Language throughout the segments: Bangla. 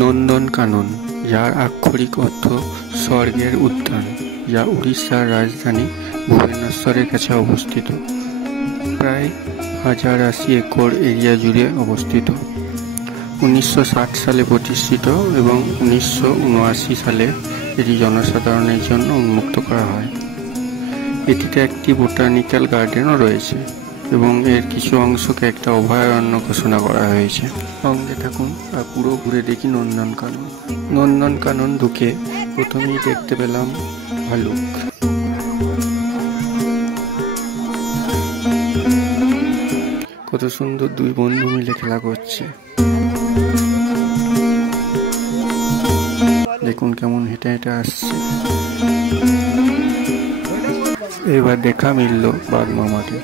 নন্দনকানন, যার আক্ষরিক অর্থ স্বর্গের উদ্যান, যা উড়িষ্যার রাজধানী ভুবনেশ্বরের কাছে অবস্থিত। প্রায় 1080 একর এরিয়া জুড়ে অবস্থিত। 1960 সালে প্রতিষ্ঠিত এবং 1979 সালে এটি জনসাধারণের জন্য উন্মুক্ত করা হয়। এটিতে একটি বোটানিক্যাল গার্ডেনও রয়েছে এবং এর কিছু অংশকে একটা অভয়ারণ্য ঘোষণা করা হয়েছে। সঙ্গে থাকুন আর পুরো ঘুরে দেখি নন্দনকানন। নন্দনকানন ঢুকে প্রথমেই দেখতে পেলাম ভালুক। কত সুন্দর দুই বন্ধু মিলে খেলা করছে। দেখুন কেমন হেঁটে হেঁটে আসছে। এবার দেখা মিলল বাঘ মামাকে।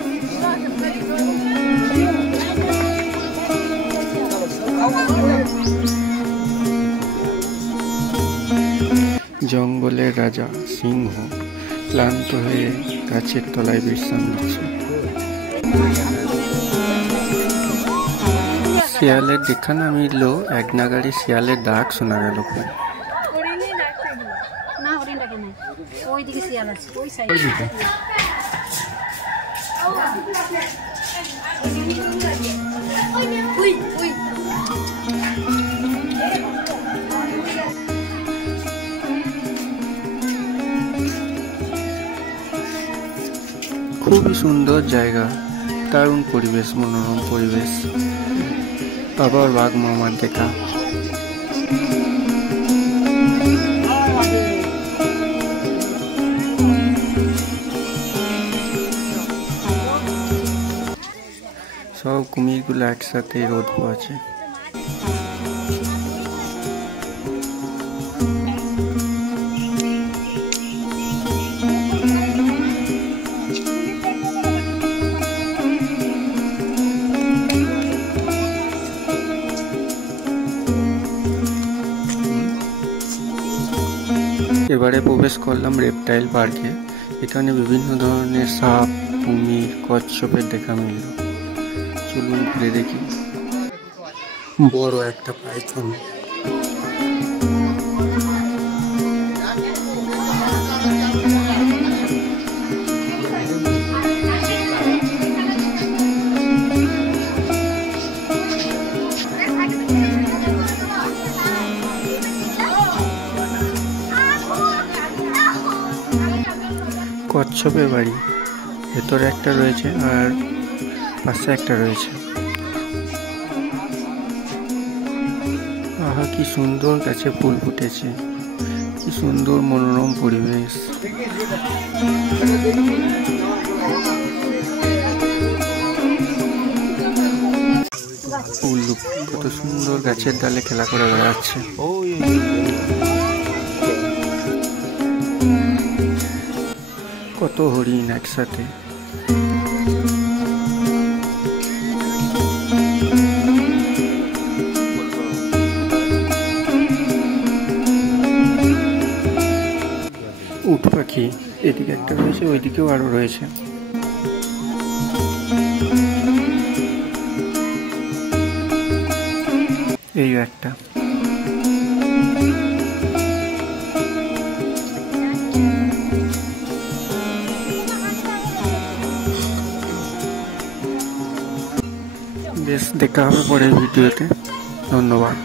জঙ্গলের রাজা সিংহ ক্লান্ত হয়ে গাছের তলায় বিশ্রাম নিচ্ছে। শিয়ালের দেখা না মিলল, এক নাগাড়ে শিয়ালের ডাক শোনা গেল। খুবই সুন্দর জায়গা, দারুণ পরিবেশ, মনোরম পরিবেশ। আবার বাঘ মামার দেখা। সব কুমিরগুলো একসাথে রোদ পোয়াছে। এবারে প্রবেশ করলাম রেপটাইল পার্কে। এখানে বিভিন্ন ধরনের সাপ, কুমির, কচ্ছপের দেখা মিলল। চলুন ঘুরে দেখি। বড় একটা পাইথন। কচ্ছপের বাড়ি ভেতরে একটা রয়েছে আর পাশে একটা রয়েছে। আহা, কি সুন্দর গাছে ফুল ফুটেছে, কি সুন্দর মনোরম পরিবেশ। উল্লুক কত সুন্দর গাছের ডালে খেলা করে বেড়াচ্ছে। কত হরিণ একসাথে। উট পাখি এদিকে একটা রয়েছে, ওইদিকেও আরো রয়েছে। এই একটা। বেশ, দেখা হবে পরের ভিডিওতে। ধন্যবাদ।